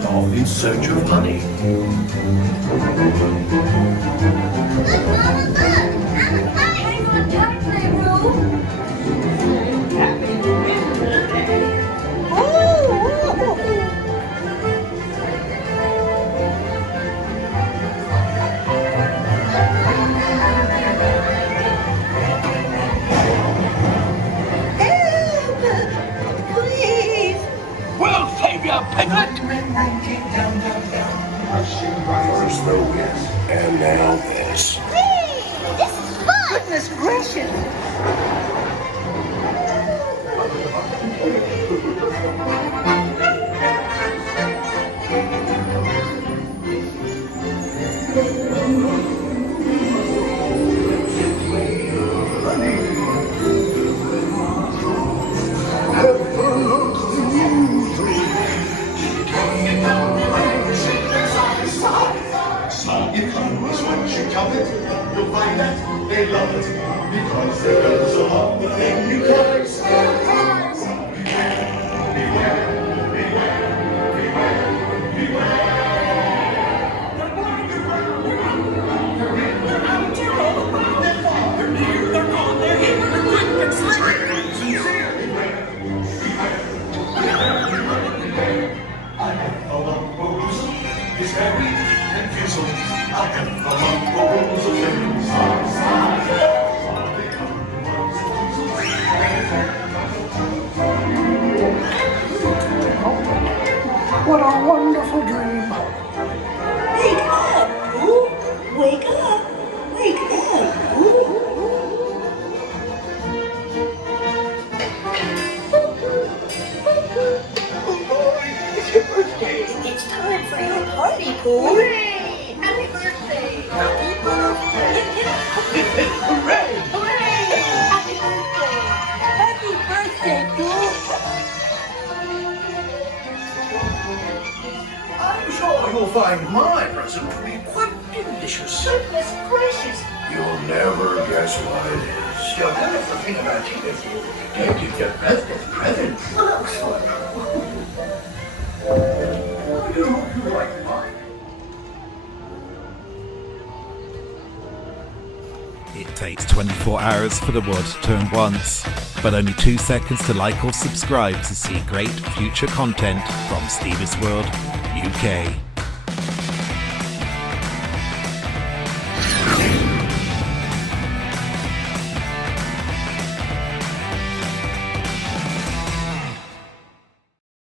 set off in search of honey. Hang on tightly, Roo. Well, save your piglet! First the wind, and now this. This is fun! Goodness gracious! You'll find that they love it because it goes along the thing you call it. Beware, beware, beware, beware. They're blind, they're in, they're out, they're all around, they're far, they're near, they're gone, they're here, they're quick, they're slick. Sincere, beware, beware, beware, beware. I have a lump of rose, is heavy and fizzled. I have a lump of rose of things. What a wonderful dream. Wake up, Pooh! Wake up! Wake up, Pooh! Oh boy, it's your birthday. It's time for your party, Pooh! Hooray! Happy birthday! Happy birthday! Hooray! Hooray! Happy birthday! Happy birthday, Pooh! I'm sure you'll find my present to be quite delicious. Goodness gracious! You'll never guess what it is. The wonderful thing about you is you get your birthday presents. I do hope you like mine. It takes 24 hours for the world to turn once, but only 2 seconds to like or subscribe to see great future content from Stevie's World UK.